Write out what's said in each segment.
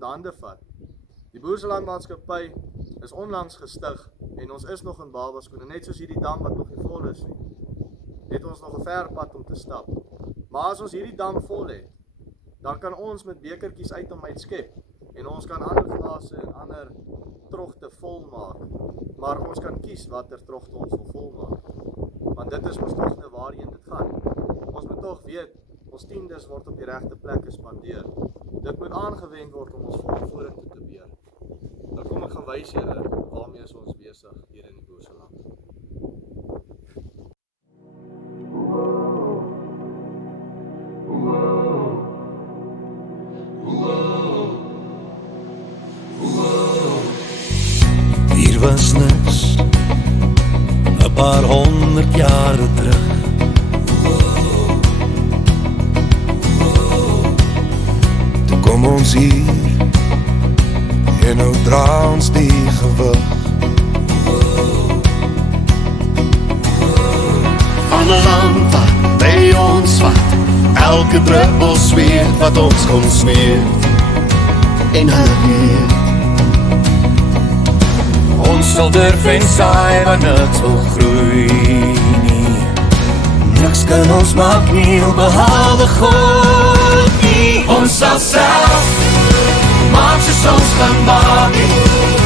met hande vat. Die Boerslandmaatskappy is onlangs gestig en ons is nog in babaskoene, net soos hierdie dam wat nog nie vol is nie. Het ons nog 'n ver pad om te stap. Maar as ons hierdie dam vol het, dan kan ons met bekertjies uit hom uitskep en ons kan ander glase en ander trogte vol maak. Maar ons kan kies watter trogte ons wil vol maak. Want dit is ons trogte waarheen dit gaan. Ons moet tog weet, ons tiendes word op die regte plekke spandeer. Dit moet aangewend word om ons volk vorentoe te beer. Dan kom ek gaan wys julle waarmee is ons besig hier in die Boersland. Hier was niks 'n paar 100 jare terug. Toe kom ons hier en nou dra ons die gewig van 'n land wat by ons vat, elke druppel zweet wat ons kom smeert en hulle weet ons sal durf en saai waar niks wil groei nie. Niks kan ons maak nie behalwe God nie. Ons sal self maak soos ons gemaak het,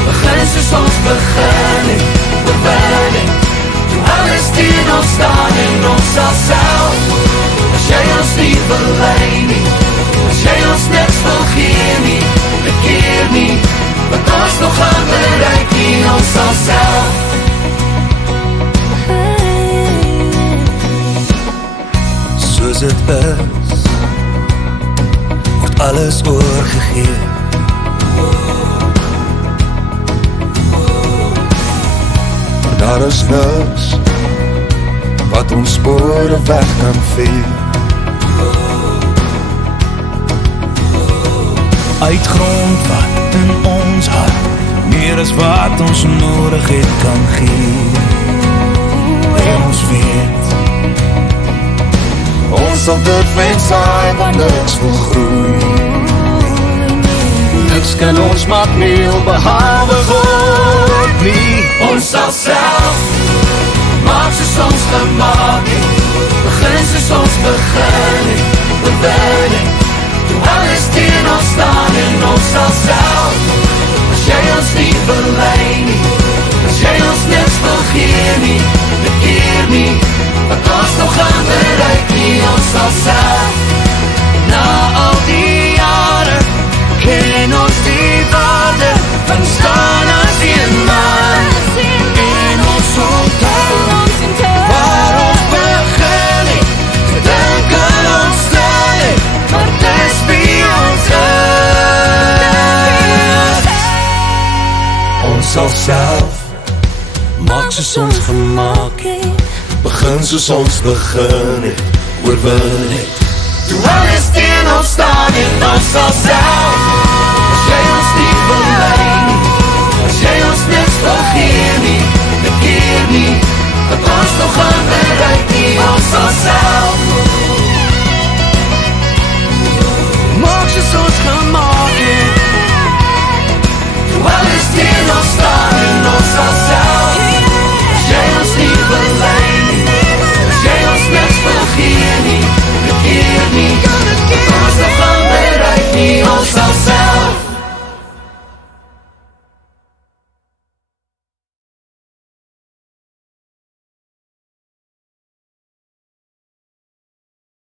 begin soos ons begin het, oorwin het, toe alles teen ons staan en ons sal self, as jy ons nie wil lei nie, as jy ons niks wil gee nie, bekeer nie, wat ons nog gaan bereik nie, ons sal self. Soos het is, word alles oorgegee. Maar daar is niks wat ons spore weg kan vee. Uit grond wat in ons hart meer as wat ons nodig het kan gee. En ons weet ons sal durf en saai waar niks wil groei. Niks kan ons maak nie behalwe God nie. Ons sal self maak soos ons gemaak het, begin soos ons begin het, oorwin het, toe alles teen ons staan en ons sal self, as jy ons nie wil lei nie, as jy ons niks wil gee nie, bekeer nie, wat ons nog gaan bereik nie, ons sal self. Na al die jare ken ons die waarde van staan as een man en ons onthou waar ons begin het, gedink aan ons stil het, maar dis wie ons is. Ons sal self maak soos ons gemaak het, begin soos ons begin het, oorwin het, toe alles teen ons staan en ons sal self.